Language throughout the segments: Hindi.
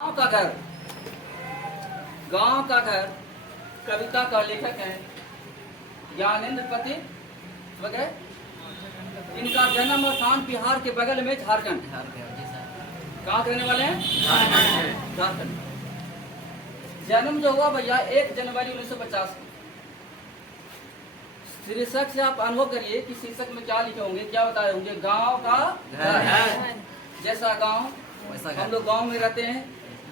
गांव का घर, गांव का घर कविता का लेखक है ज्ञानेंद्र पथिक वगैरह। इनका जन्म और स्थान बिहार के बगल में झारखंड। कहाँ के रहने वाले हैं? झारखंड। जन्म जो हुआ भैया 1 जनवरी 1950 को। शीर्षक से आप अनुभव करिए कि शीर्षक में क्या लिखे होंगे, क्या बताए होंगे। गांव का घर। जैसा गांव हम लोग गांव में रहते हैं,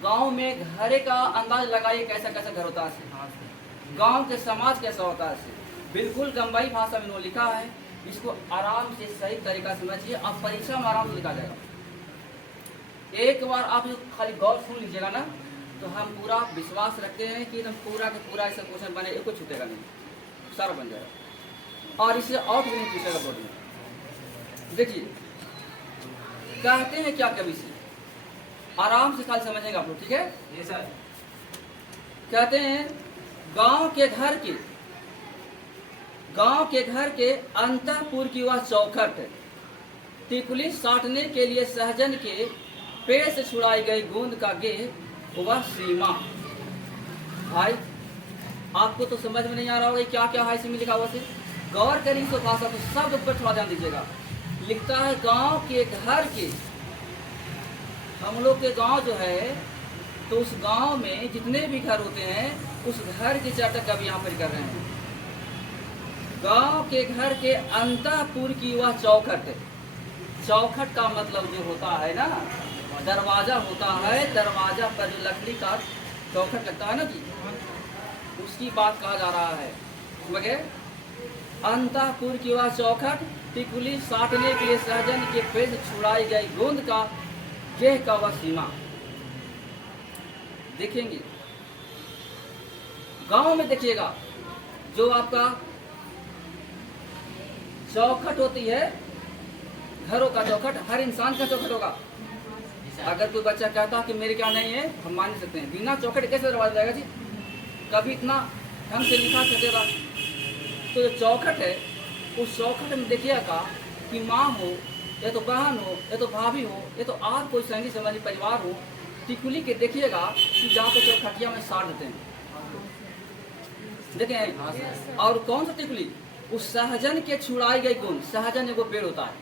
गांव में घरे का अंदाज लगाइए कैसा कैसा घर होता है, गांव के समाज कैसा होता है। बिल्कुल गंबाई भाषा में इन्होंने लिखा है। इसको आराम से सही तरीका से समझिए, अब परीक्षा में आराम से लिखा जाएगा। एक बार आप खाली गौर सुन लीजिएगा ना, तो हम पूरा विश्वास रखते हैं कि एकदम पूरा का पूरा ऐसा क्वेश्चन बने, एक को छूटेगा नहीं, सारा बन जाएगा और इसे आउट भी नहीं पूछेगा बोर्ड में। देखिए कहते हैं क्या कवि से, आराम से खाली समझेंगे आप लोग, ठीक है? ये सर कहते हैं गांव के घर के अंतःपुर की वह चौखट, टिकुली साटने के लिए सहजन के पेड़ से छुड़ाई गई गूंद का गेह वह सीमा। भाई आपको तो समझ में नहीं आ रहा होगा क्या क्या है इसमें लिखा हुआ से। गौर करिए तो भाषा को, शब्द पर थोड़ा ध्यान दीजिएगा। लिखता है गांव के घर के, हम लोग के गांव जो है तो उस गांव में जितने भी घर होते हैं उस घर की चर्चा कभी यहाँ पर कर रहे हैं। गांव के घर के अंतःपुर की वह चौखट, चौखट का मतलब जो होता है ना, दरवाजा होता है, दरवाजा पर जो लकड़ी का चौखट लगता है ना जी, उसकी बात कहा जा रहा है। मगर अंतःपुर की वह चौखट, टिकुली साटने के लिए सहजन के पेड़ से छुड़ाई गई गोंद का गेह का वह सीमा। देखेंगे गांव में, देखिएगा जो आपका चौखट होती है, घरों का चौखट, हर इंसान का चौखट होगा। अगर कोई बच्चा कहता कि मेरे क्या नहीं है, हम मान नहीं सकते हैं। बिना चौखट कैसे दरवाजा जाएगा जी? कभी इतना ढंग से लिखा सकेगा। तो जो चौखट है, उस चौखट में देखिएगा कि माँ हो या तो बहन हो या तो भाभी हो या तो और कोई संगी संबंधी परिवार हो, टिकुली के देखिएगा कि जहाँ पे चौखटिया में साट देते हैं, देखें। और कौन सा टिकुली? उस सहजन के छुड़ाई गई गुण, सहजन एगो पेड़ होता है,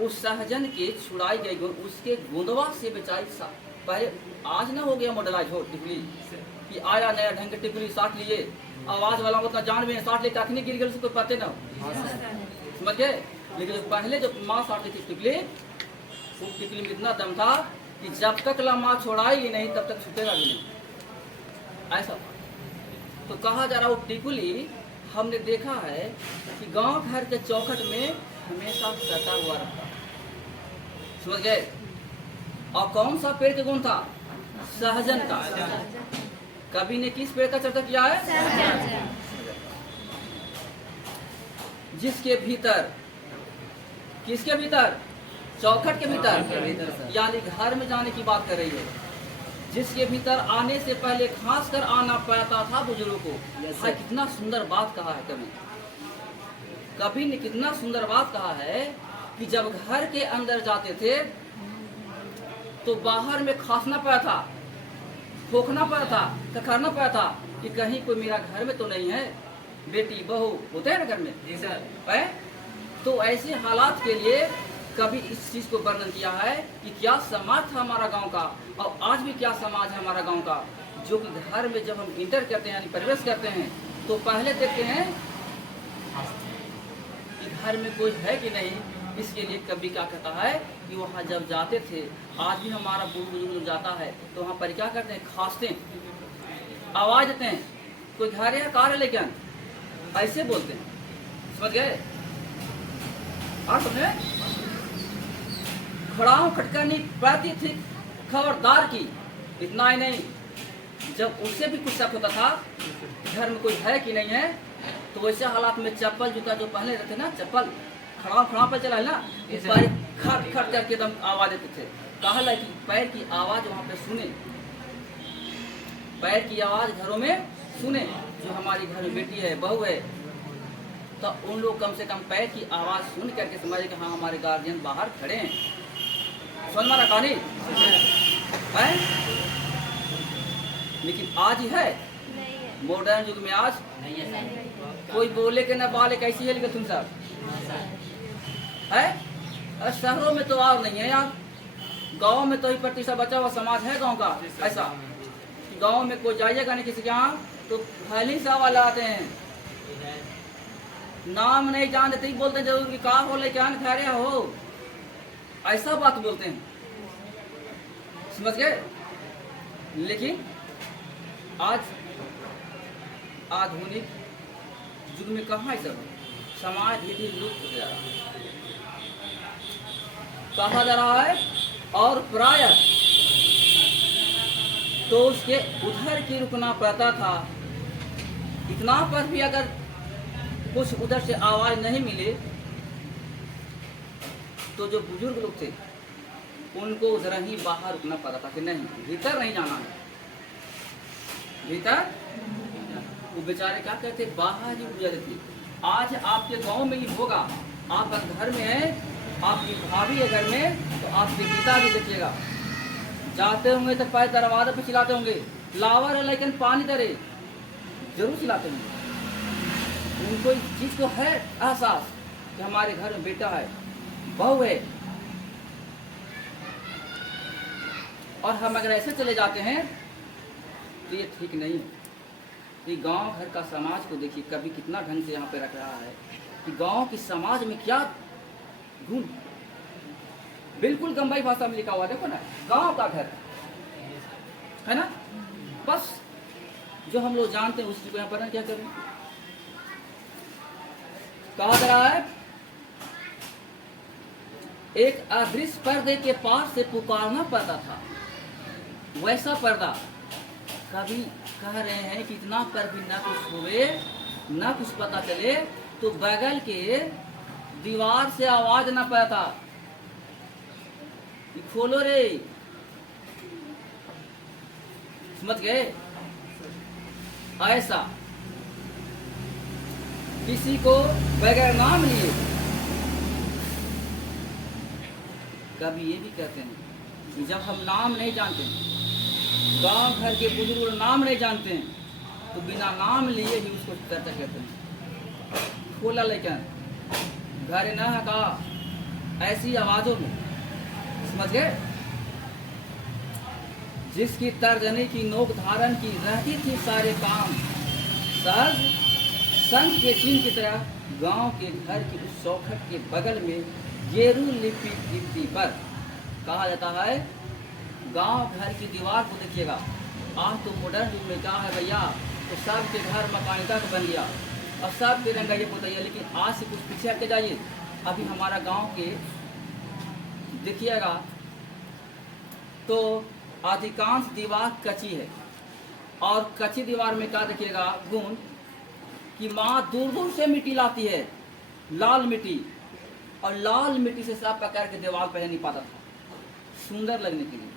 उस सहजन के छुड़ाई गई गुण, उसके गोंदवा से बेचाई पहले आज ना हो गया मॉडलाइज हो टिकुली कि आया नया ढंग के टिकुली साट लिए, आवाज वाला उतना जान में साट ले कखनी गिर गए कोई पते ना हो, समझ गए। लेकिन पहले जब माँ साटती थी टिकुली, उस टिकुली में इतना दम था कि जब तक ला माँ छोड़ाई नहीं तब तक छूटेगा भी नहीं, ऐसा। तो कहा जा रहा वो टिकुली हमने देखा है कि गांव घर के चौखट में हमेशा सटा हुआ रहता, समझ गए। और कौन सा पेड़ के गुण था? सहजन का। कवि ने किस पेड़ का चर्चा किया है? जिसके भीतर, किसके भीतर? चौखट के भीतर, यानी घर में जाने की बात कर रही है। जिसके भीतर आने से पहले खास कर आना पड़ता था बुजुर्गों को। भाई कितना सुंदर बात कहा है कवि ने कितना सुंदर बात कहा है कि जब घर के अंदर जाते थे तो बाहर में खांसना पड़ा था, खोखना पड़ा था, खखरना पड़ा था कि कहीं कोई मेरा घर में तो नहीं है। बेटी बहू होते हैं ना घर में, जी सर है? तो ऐसे हालात के लिए कभी इस चीज को वर्णन किया है कि क्या समाज था हमारा गांव का, और आज भी क्या समाज है हमारा गांव का। जो कि घर में जब हम इंटर करते हैं यानी प्रवेश करते हैं तो पहले देखते हैं कि घर में कोई है कि नहीं। इसके लिए कवि क्या कहता है कि वहाँ जब जाते थे, आज भी हमारा बुजुर्ग जाता है तो वहाँ पर क्या करते हैं? खांसते हैं, आवाज देते हैं, कोई घर है कार है, लेकिन ऐसे बोलते हैं, समझ गए। और समझे खड़ाऊ खटकनी पड़ती थी खबरदार की। इतना ही नहीं, जब उससे भी कुछ शक होता था घर में कोई है कि नहीं है, तो वैसे हालात में चप्पल जूता जो पहले रहते ना, चप्पल खड़ा पर चला है ना, इस बार खट खट करके एकदम आवाज देते थे। कहा कि पैर की आवाज वहाँ पे सुने, पैर की आवाज घरों में सुने। जो हमारी घर में बेटी है, बहू है, तो उन लोग कम से कम पैर की आवाज सुन करके समझे कि हाँ हमारे गार्जियन बाहर खड़े हैं। समझ मारा कहानी? है, लेकिन आज है नहीं है। मॉडर्न युग में आज कोई बोले के ना बाले कैसी है, लेकिन तुम सब है। अरे शहरों में तो और नहीं है यार, गांव में तो ही प्रतिशत बचा हुआ समाज है गांव का ऐसा। गांव में कोई जाइएगा नहीं किसी के यहाँ तो खाली सा वाला आते हैं, नाम नहीं जानते ही बोलते हैं जरूर कि का हो ले क्या खा रहे हो, ऐसा बात बोलते हैं, समझ गए। लेकिन आज आधुनिक युग में कहाँ सब समाज धीरे लुप्त हो जा रहा है, कहा जा रहा है। और प्राय तो उसके उधर की रुकना पड़ता था, इतना पर भी अगर कुछ उधर से आवाज नहीं मिले तो जो बुजुर्ग लोग थे उनको उधर ही बाहर रुकना पड़ता था कि नहीं भीतर नहीं जाना है, भीतर वो बेचारे क्या कहते बाहर ही गुजर थे। आज आपके गांव में ही होगा, आप घर में है, आपकी भाभी है घर में, तो आपके पिता भी देखिएगा जाते होंगे तो पैर दरवाजे पे चिल्लाते होंगे लावर है लेकिन पानी दे, जरूर चिल्लाते होंगे। उनको इस चीज को है एहसास कि हमारे घर में बेटा है, बहू है। और हम अगर ऐसे चले जाते हैं तो ये ठीक नहीं है। कि गांव घर का समाज को देखिए कभी कितना ढंग से यहाँ पे रख रहा है कि गांव की समाज में क्या गुण, बिल्कुल गंबाई भाषा में लिखा हुआ देखो ना, गांव का घर है ना, बस जो हम लोग जानते हैं उसी को यहाँ पर क्या करें। कहा जा रहा है एक अदृश्य पर्दे के पार से पुकारना पड़ता था, वैसा पर्दा कभी कह रहे हैं कि इतना पर भी ना कुछ हुए ना कुछ पता चले तो बगल के दीवार से आवाज ना पाता, खोलो रे, समझ गए। ऐसा किसी को बगैर नाम लिए, कभी ये भी कहते हैं कि जब हम नाम नहीं जानते, गांव घर के बुजुर्ग नाम नहीं जानते हैं तो बिना नाम लिए ही उसको चर्चा कहते हैं। खोला लेकिन घर न का ऐसी आवाजों में, समझ गए, जिसकी तर्जनी की नोक धारण की रहती थी सारे काम सहज संत के चिन्ह की तरह गांव के घर की उस चौखट के बगल में गेरू लिपि भित्ति पर कहा जाता है। गांव घर की दीवार को देखिएगा, आज तो मॉडर्न युग में क्या है भैया, तो सबके घर मकानिका का बन गया और सबके रंगाइए पोताइए, लेकिन आज से कुछ पीछे हटके जाइए, अभी हमारा गांव के देखिएगा तो अधिकांश दीवार कच्ची है, और कच्ची दीवार में क्या देखिएगा गुण कि माँ दूर दूर से मिट्टी लाती है, लाल मिट्टी, और लाल मिट्टी से साफ पकड़ के दीवार पर नहीं पाता था सुंदर लगने के लिए,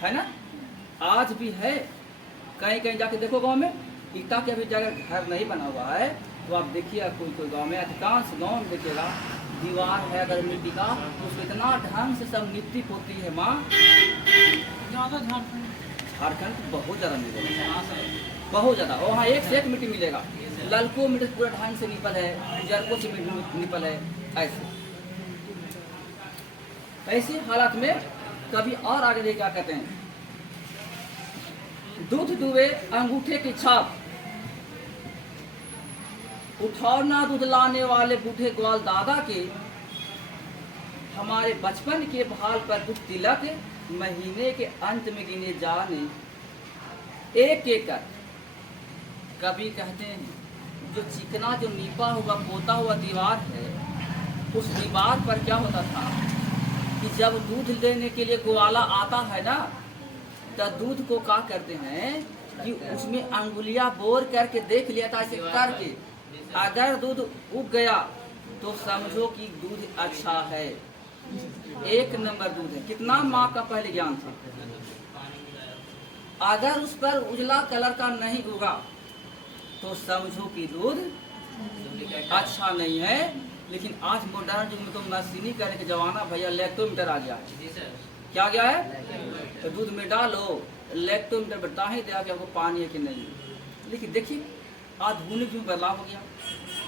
है ना। आज भी है, कहीं कहीं जाके देखो गांव में ईटा के अभी जगह घर नहीं बना हुआ है तो आप देखिए कोई कोई गांव में, अधिकांश गांव में देखिएगा दीवार है अगर मिट्टी का तो उसको इतना ढंग से सब मिट्टी पोती है माँ। ज़्यादा झारखंड तो बहुत ज़्यादा मिलेगा, बहुत ज़्यादा, वहाँ एक से एक मिट्टी मिलेगा, ललको मिट्टी पूरा ढंग से निपल है, जरको से मिट्टी निपल है, ऐसे हालात में कभी और आगे देख क्या कहते हैं, दूध डूबे अंगूठे की छाप, उठौना दूध लाने वाले बूढ़े ग्वाल दादा के, हमारे बचपन के भाल पर कुछ तिलक महीने के अंत में गिने जाने एक एक कर। कभी कहते हैं जो चिकना जो नीपा हुआ पोता हुआ दीवार है, उस दीवार पर क्या होता था कि जब दूध लेने के लिए ग्वाला आता है ना, तो दूध को क्या करते हैं कि उसमें अंगुलियां बोर करके देख लिया था, ऐसे करके अगर दूध उग गया तो समझो कि दूध अच्छा है, एक नंबर दूध है। कितना माँ का पहले ज्ञान था, अगर उस पर उजला कलर का नहीं उगा तो समझो कि दूध अच्छा नहीं है। लेकिन आज मॉडर्न युग में तो मशीनी करने के जमाना भैया, लैक्टोमीटर आ गया है। क्या गया है? तो दूध में डालो, लैक्टोमीटर बता ही देगा कि आपको पानी है कि नहीं। लेकिन देखिए आधुनिक में बदलाव हो गया।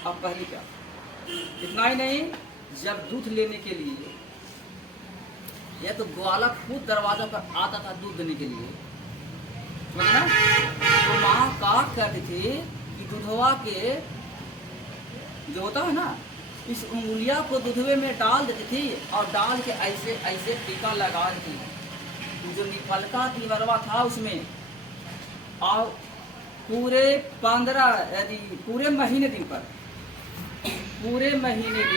अब पहले क्या, इतना ही नहीं, जब दूध लेने के लिए या तो ग्वाला खुद दरवाजा पर आता था दूध देने के लिए, समझे ना, तो माँ का कहती थी कि दूधवा के जो होता है ना, इस उंगलिया को दूधवे में डाल देती थी और डाल के ऐसे ऐसे टीका लगा देती थी। जो निफलका तीवरवा था उसमें, और पूरे 15 यदि पूरे महीने दिन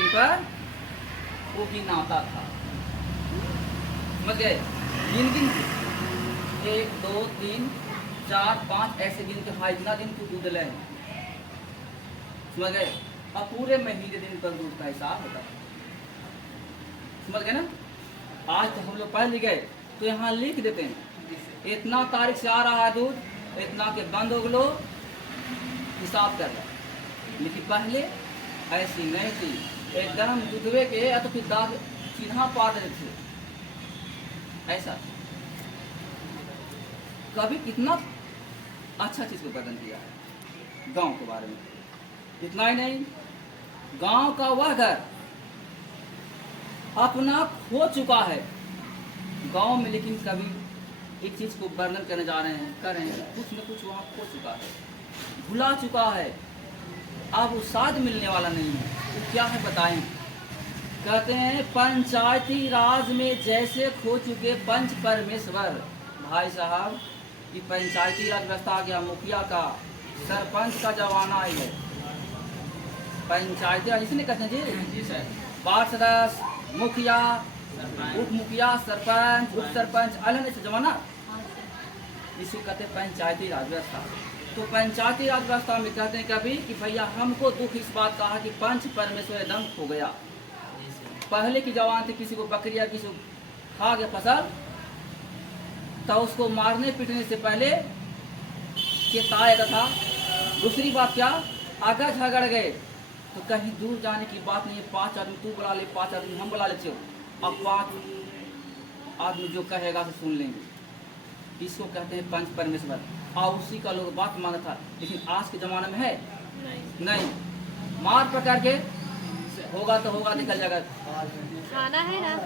पर वो गिनाता था। समझ गए, गिन गिन के 1 2 3 4 5 ऐसे गिन के, हाँ इतना दिन तू दूध ले, समझ गए। और पूरे महीने दिन पर दूध का हिसाब होता है, समझ गए ना। आज तो हम लोग पढ़ लिख गए तो यहाँ लिख देते हैं इतना तारीख से आ रहा है दूध, इतना के बंद हो गलो, हिसाब कर लो। लेकिन पहले ऐसी नहीं थी, एकदम दूधवे के या तो फिर दाग सीधा पा देते थे, ऐसा। कभी कितना अच्छा चीज को वर्णन किया है गांव के बारे में। इतना ही नहीं, गांव का वह घर अपना खो चुका है गांव में, लेकिन कभी एक चीज को वर्णन करने जा रहे हैं, कर रहे हैं, कुछ न कुछ वहां खो चुका है, भुला चुका है, अब वो साथ मिलने वाला नहीं है। तो क्या है बताएं। कहते हैं पंचायती राज में जैसे खो चुके पंच परमेश्वर। भाई साहब, कि पंचायती राज व्यवस्था आ गया, मुखिया का, सरपंच का जमाना आई है। पंचायती राज इसलिए कहते हैं जी सर, वार्ड सदस्य, मुखिया, उप मुखिया, सरपंच, उप सरपंच, अलग से जमाना, इसी कहते हैं पंचायती राज व्यवस्था। तो पंचायती राज व्यवस्था में कहते हैं कभी कि भैया हमको दुख इस बात का है कि पंच परमेश्वर एकदम खो गया। पहले की जवान थे, किसी को बकरी या किसी को खा गया फसल, तो उसको मारने पीटने से पहले चेताया था। दूसरी बात क्या, अगर झगड़ गए तो कहीं दूर जाने की बात नहीं है, 5 आदमी तू बुला ले, 5 आदमी हम बुला लेते हो, अब 5 आदमी जो कहेगा तो सुन लेंगे। इसको कहते हैं पंच परमेश्वर, और उसी का लोग बात माना था। लेकिन आज के जमाने में है नहीं, मार पकड़ के होगा तो होगा, निकल जाएगा। खाना है ना,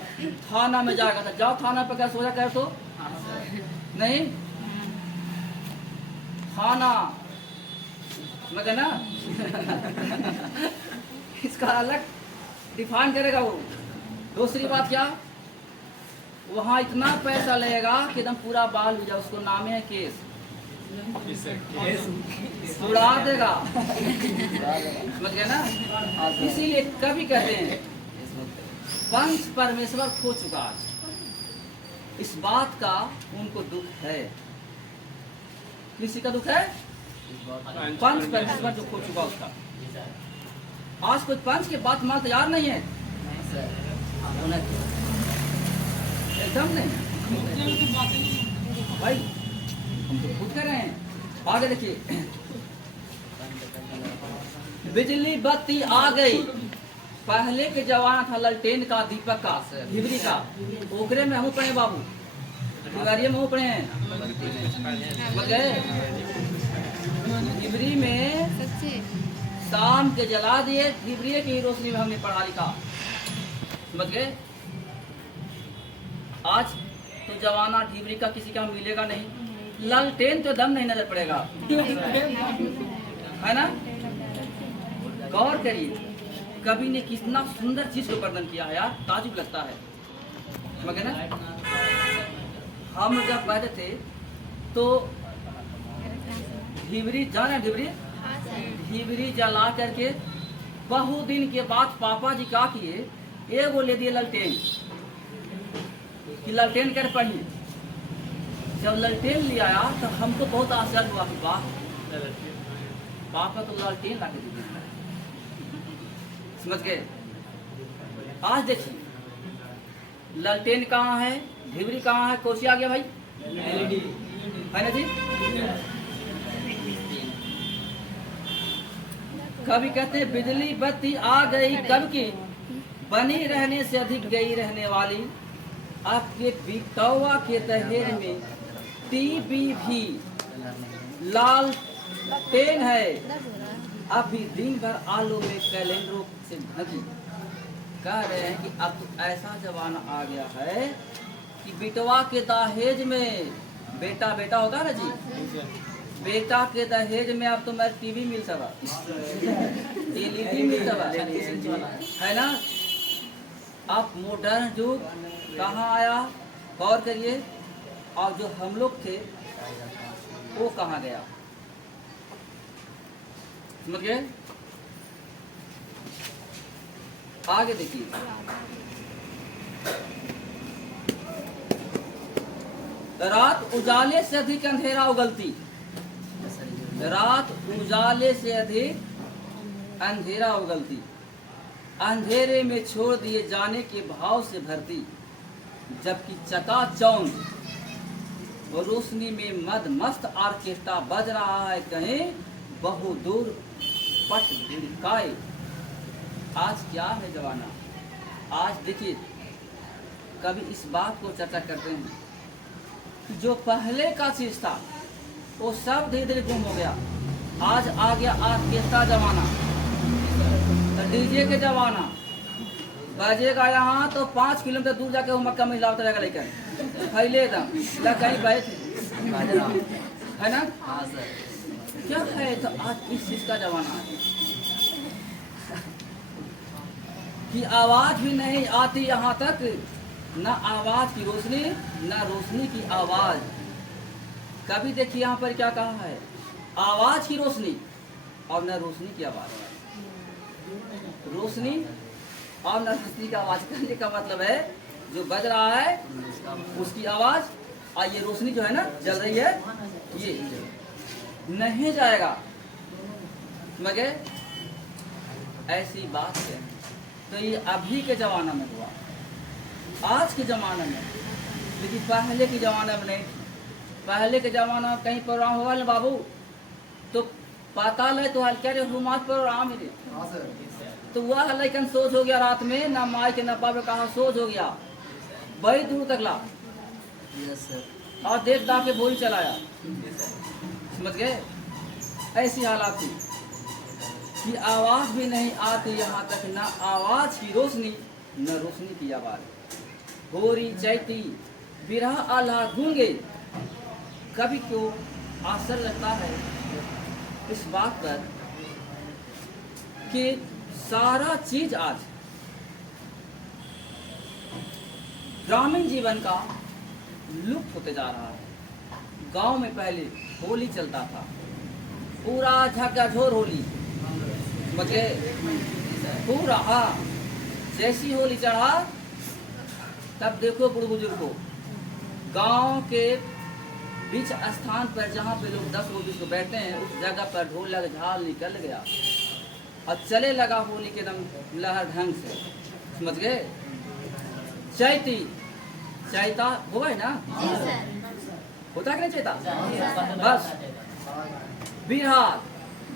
थाना में जाएगा तो जाओ, थाना पर क्या सोचा कर तो नहीं, थाना समझे ना इसका अलग डिफाइन करेगा वो। दूसरी बात क्या, वहाँ इतना पैसा लगेगा कि एकदम पूरा बाल हो जाए, उसको नाम है केस, उड़ा देगा, समझ गए ना। इसीलिए कभी कहते हैं पंच परमेश्वर खो चुका आज, इस बात का उनको दुख है। किसी का दुख है, पंच परमेश्वर जो खो चुका उसका। आज कोई पंच की बात मान तैयार नहीं है, एकदम नहीं भाई, हम तो खुद कर रहे हैं। आगे देखिए, बिजली बत्ती आ गई। पहले के जमाना था ललटेन का, दीपक का, हिबरी का, ओकरे में हम पड़े बाबू, तिवारिये में पड़े हैं, समझ गए। हिबरी में शाम के जला दिए, हिबरी की रोशनी में हमने पढ़ा लिखा, समझ गए। आज तो जमाना ढिबरी का किसी का मिलेगा नहीं, ललटेन तो दम नहीं नजर पड़ेगा, है ना। गौर करिए, कवि ने कितना सुंदर चीज को वर्णन किया है यार, ताजुब लगता है, समझ गए ना। हम जब पढ़ते थे तो ढिबरी जाने, ढिबरी जला करके बहुत दिन के बाद पापा जी क्या किए, एगो ले दिए ललटेन, कि ललटेन कर पढ़िए। जब ललटेन ले आया तो हमको बहुत आश्चर्य हुआ कि वाह, पापा तो ललटेन ला के दिए, समझ गए। आज देखिए ललटेन कहाँ है, ढिबरी कहाँ है, कोसी आ गया भाई, है ना जी। कभी कहते हैं बिजली बत्ती आ गई कब की, बनी रहने से अधिक गई रहने वाली। आपके बिटौवा के दहेज में टीवी भी लाल पेन है, अभी दिन भर आलू में कैलेंडरों से ढकी। कह रहे हैं कि अब तो ऐसा जमाना आ गया है कि बिटवा के दहेज में, बेटा बेटा होता है ना जी, बेटा के दहेज में अब तो मैं टीवी मिलता बा, एलईडी मिलता बा, है ना। अब मॉडर्न युग कहाँ आया, गौर करिए। और जो हम लोग थे वो कहाँ गया, समझ गए। आगे देखिए, रात उजाले से अधिक अंधेरा उगलती, रात उजाले से अधिक अंधेरा उगलती, अंधेरे में छोड़ दिए जाने के भाव से भरती, जबकि चकाचौंध और रोशनी में मद मस्त ऑर्केस्ट्रा बज रहा है कहीं बहुदूर पट भिड़काए। आज क्या है जमाना, आज देखिए, कभी इस बात को चर्चा करते हैं कि जो पहले का चीज था वो सब धीरे धीरे गुम हो गया। आज आ गया ऑर्केस्ट्रा जमाना, डीजे के जमाना, बजेगा यहाँ तो 5 किलोमीटर दूर जाके वो मक्का में हिलावता रहेगा लेकर फैले एकदम कहीं बैठ, है ना। हाँ सर। क्या है, तो आज इस चीज का जमाना है कि आवाज भी नहीं आती यहाँ तक, ना आवाज की रोशनी, ना रोशनी की आवाज। कभी देखिए यहाँ पर क्या कहा है, आवाज की रोशनी और न रोशनी की आवाज, रोशनी और न रोशनी की आवाज। कहने का मतलब है जो बज रहा है उसकी आवाज, और ये रोशनी जो है ना जल रही है, ये नहीं जाएगा, मगर ऐसी बात है। तो ये अभी के ज़माना में हुआ, आज के ज़माने में, लेकिन पहले के ज़माने में नहीं। पहले के ज़माना में कहीं प्रोग्राम हुआ ना बाबू, तो पता ले तो हल्के रे हुमात प्रोग्राम ही, तो वह लेकिन सोच हो गया रात में, ना माई के ना बाबे कहा सोच हो गया, बड़ी दूर तक ला और देख दा के बोल चलाया, समझ गए। ऐसी हालात थी कि आवाज भी नहीं आती यहाँ तक, ना आवाज की रोशनी न रोशनी की आवाज। होरी चैती बिरहा आल्हा गूंगे, कभी क्यों आश्चर्य लगता है इस बात पर कि सारा चीज आज ग्रामीण जीवन का लुप्त होते जा रहा है। गांव में पहले होली चलता था, पूरा झकझोर होली, मजे पूरा, हाँ, जैसी होली चढ़ा तब देखो बुढ़ बुजुर्ग को गांव के बीच स्थान पर जहाँ पे लोग 10 लोग जिसको बैठते हैं उस जगह पर ढोल लग झाल निकल गया और चले लगा होली के दम लहर ढंग से, समझ गए। चैती चैता हुआ है ना, होता कि नहीं चैता, बस बिहार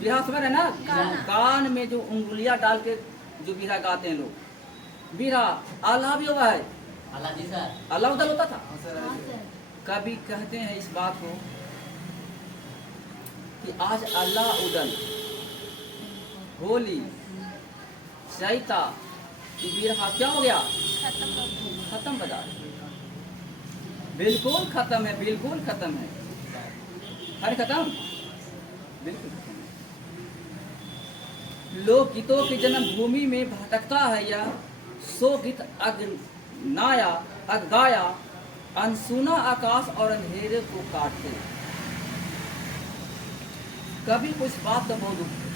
बिहार समझ है ना, कान में जो उंगलियां डाल के जो बिरहा गाते हैं लोग, बिरहा आल्हा भी हुआ है, अल्लाह उदल होता था। कभी कहते हैं इस बात को कि आज अल्लाह उदल, होली, चैता, बिरहा क्या हो गया, खत्म बाजार, बिल्कुल खत्म है, बिल्कुल खत्म है, अरे खत्म, बिल्कुल खत्म। लोक गीतों की जन्मभूमि में भटकता है यह सो गीत अगनाया अगगाया, अनसुना आकाश और अंधेरे को काटते। कभी कुछ बात का बहुत दुख है,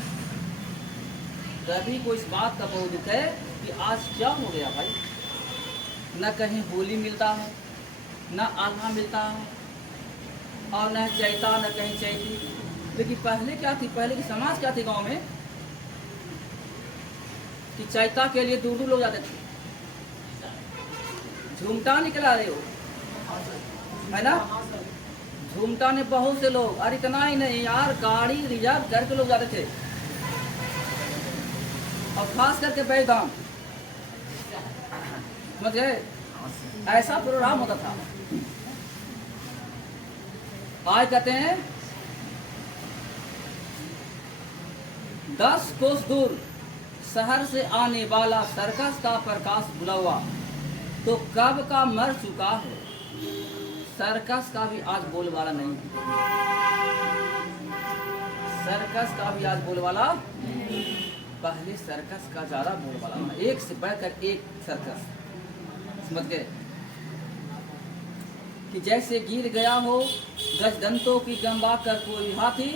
कभी कोई इस बात का बहुत दुख है कि आज क्या हो गया भाई, न कहीं होली मिलता है, न आल्हा मिलता है, और न चैता, न कहीं चैती। लेकिन पहले क्या थी, पहले की समाज क्या थी गांव में कि चैता के लिए दूर दूर लोग जाते थे, झूमटा निकला रहे हो, है ना, झूमटा ने बहुत से लोग, अरे इतना ही नहीं यार, गाड़ी रिजर्व करके लोग जाते थे, और खास करके बैधाम, समझ गए, ऐसा प्रोग्राम होता था। आज कहते हैं 10 कोस दूर शहर से आने वाला सर्कस का प्रकाश बुला हुआ तो कब का मर चुका है। सर्कस का भी आज बोलबाला नहीं है। सर्कस का भी आज बोलबाला नहीं। पहले सर्कस का ज्यादा बोलबाला था, एक से बढ़कर एक सर्कस। समझ गए कि जैसे गिर गया हो गज दंतों की गंबा कर कोई हाथी,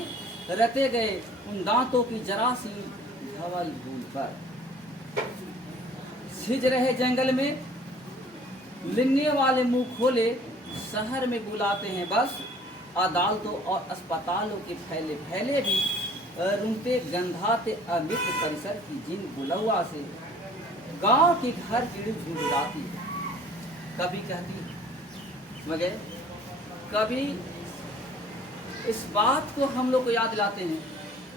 रते गए उन दांतों की जरा सी धवल भूल पर। सिज रहे जंगल में लिन्ने वाले मुंह खोले, शहर में बुलाते हैं बस अदालतों और अस्पतालों के फैले फैले भी रूंगते गंधाते अमित परिसर की जिन बुलवा से गांव के घर चिड़ी झुंझुलाती है। कभी कहती है, समझ गए, कभी इस बात को हम लोग को याद दिलाते हैं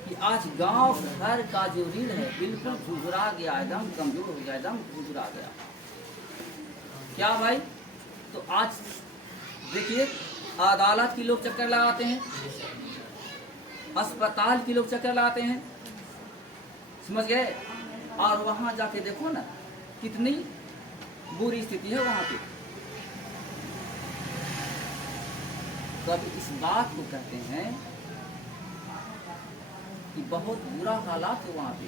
कि आज गांव घर का जो रीढ़ है बिल्कुल झुझुरा गया, एकदम कमजोर हो गया, एकदम झुझुरा गया। क्या भाई? तो आज देखिए अदालत की लोग चक्कर लगाते हैं, अस्पताल की लोग चक्कर लगाते हैं, समझ गए। और वहां जाके देखो ना कितनी बुरी स्थिति है वहां पे। कभी इस बात को कहते हैं कि बहुत बुरा हालात है वहां पे,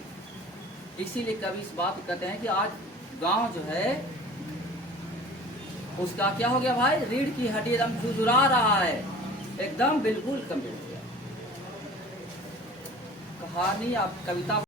इसीलिए कभी इस बात को कहते हैं कि आज गांव जो है उसका क्या हो गया भाई, रीढ़ की हड्डी एकदम झुझुरा रहा है, एकदम बिल्कुल कमजोर हो गया। कहानी आप कविता